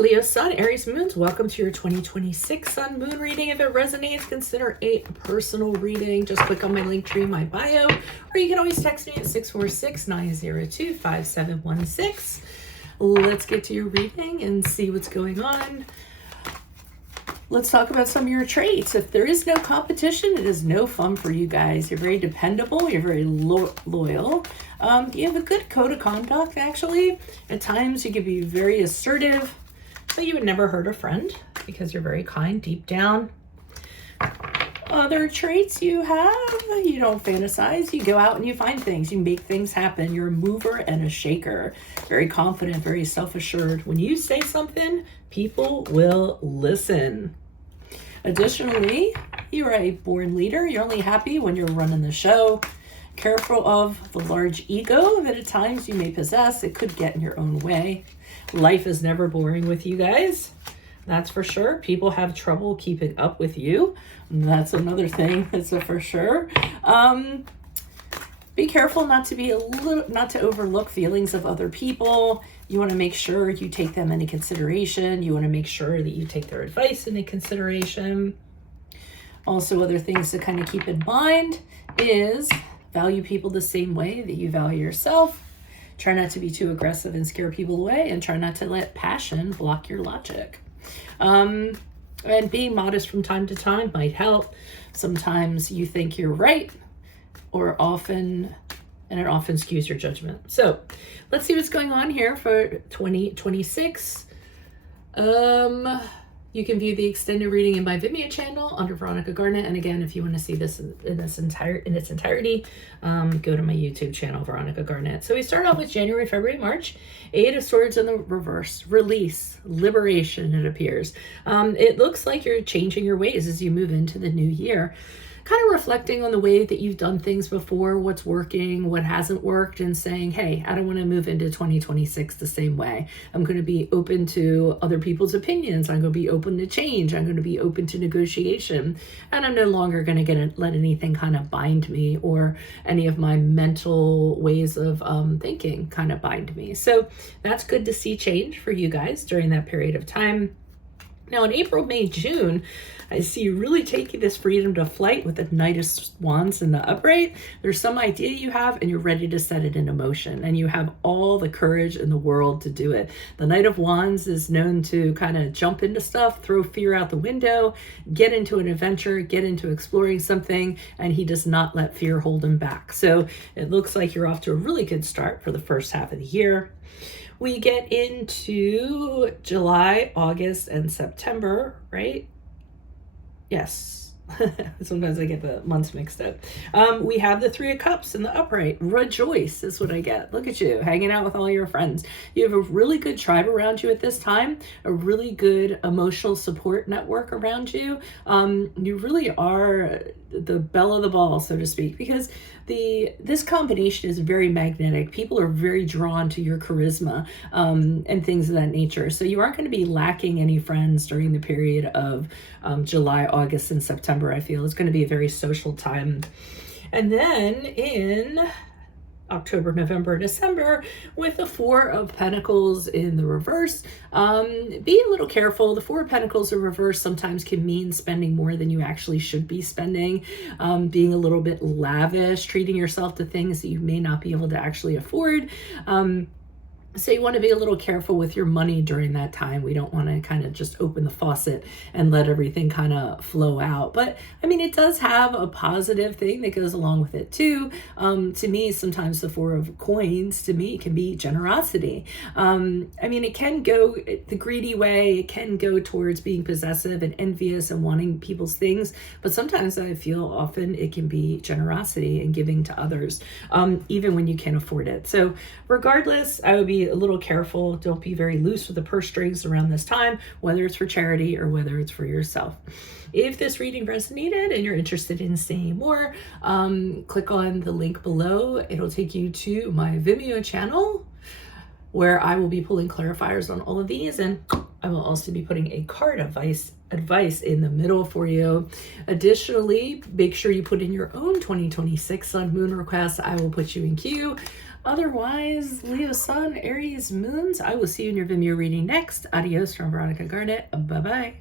Leo Sun, Aries Moons, welcome to your 2026 Sun Moon reading. If it resonates, consider a personal reading. Just click on my link tree in my bio, or you can always text me at 646-902-5716. Let's get to your reading and see what's going on. Let's talk about some of your traits. If there is no competition, it is no fun for you guys. You're very dependable. You're very loyal. You have a good code of conduct, actually. At times, you can be very assertive, but you would never hurt a friend because you're very kind deep down. Other traits you have, you don't fantasize. You go out and you find things. You make things happen. You're a mover and a shaker. Very confident, very self-assured. When you say something, people will listen. Additionally, you are a born leader. You're only happy when you're running the show. Careful of the large ego that at times you may possess. It could get in your own way. Life is never boring with you guys. That's for sure. People have trouble keeping up with you. That's another thing. That's a for sure. Be careful not to overlook feelings of other people. You want to make sure you take them into consideration. You want to make sure that you take their advice into consideration. Also, other things to kind of keep in mind is value people the same way that you value yourself. Try not to be too aggressive and scare people away, and try not to let passion block your logic. And being modest from time to time might help. Sometimes you think you're right, or often, and it often skews your judgment. So let's see what's going on here for 2026. You can view the extended reading in my Vimeo channel under Veronica Garnett. And again, if you want to see this in its entirety, go to my YouTube channel, Veronica Garnett. So we start off with January, February, March. Eight of Swords in the reverse. Release, liberation, it appears. It looks like you're changing your ways as you move into the new year. Kind of reflecting on the way that you've done things before, what's working, what hasn't worked, and saying, hey, I don't want to move into 2026 the same way. I'm going to be open to other people's opinions. I'm going to be open to change. I'm going to be open to negotiation. And I'm no longer going to let anything kind of bind me, or any of my mental ways of thinking kind of bind me. So that's good to see change for you guys during that period of time. Now in April, May, June, I see you really taking this freedom to flight with the Knight of Wands in the upright. There's some idea you have and you're ready to set it into motion, and you have all the courage in the world to do it. The Knight of Wands is known to kind of jump into stuff, throw fear out the window, get into an adventure, get into exploring something, and he does not let fear hold him back. So it looks like you're off to a really good start for the first half of the year. We get into July, August, and September, right? Yes. Sometimes I get the months mixed up. We have the Three of Cups in the upright. Rejoice is what I get. Look at you, hanging out with all your friends. You have a really good tribe around you at this time, a really good emotional support network around you. You really are the belle of the ball, so to speak, because this combination is very magnetic. People are very drawn to your charisma and things of that nature. So you aren't going to be lacking any friends during the period of July, August, and September. I feel it's going to be a very social time. And then in October, November, December, with the Four of Pentacles in the reverse. Be a little careful. The Four of Pentacles in reverse sometimes can mean spending more than you actually should be spending, being a little bit lavish, treating yourself to things that you may not be able to actually afford. So you want to be a little careful with your money during that time. We don't want to kind of just open the faucet and let everything kind of flow out. But I mean, it does have a positive thing that goes along with it too. To me, sometimes the Four of Coins to me can be generosity. I mean, it can go the greedy way. It can go towards being possessive and envious and wanting people's things. But sometimes I feel often it can be generosity and giving to others, even when you can't afford it. So regardless, I would be a little careful. Don't be very loose with the purse strings around this time, whether it's for charity or whether it's for yourself. If this reading resonated and you're interested in seeing more, click on the link below. It'll take you to my Vimeo channel, where I will be pulling clarifiers on all of these, and I will also be putting a card advice in the middle for you. Additionally, make sure you put in your own 2026 Sun Moon requests. I will put you in queue. Otherwise, Leo Sun, Aries Moons, I will see you in your Vimeo reading next. Adios from Veronica Garnett. Bye-bye.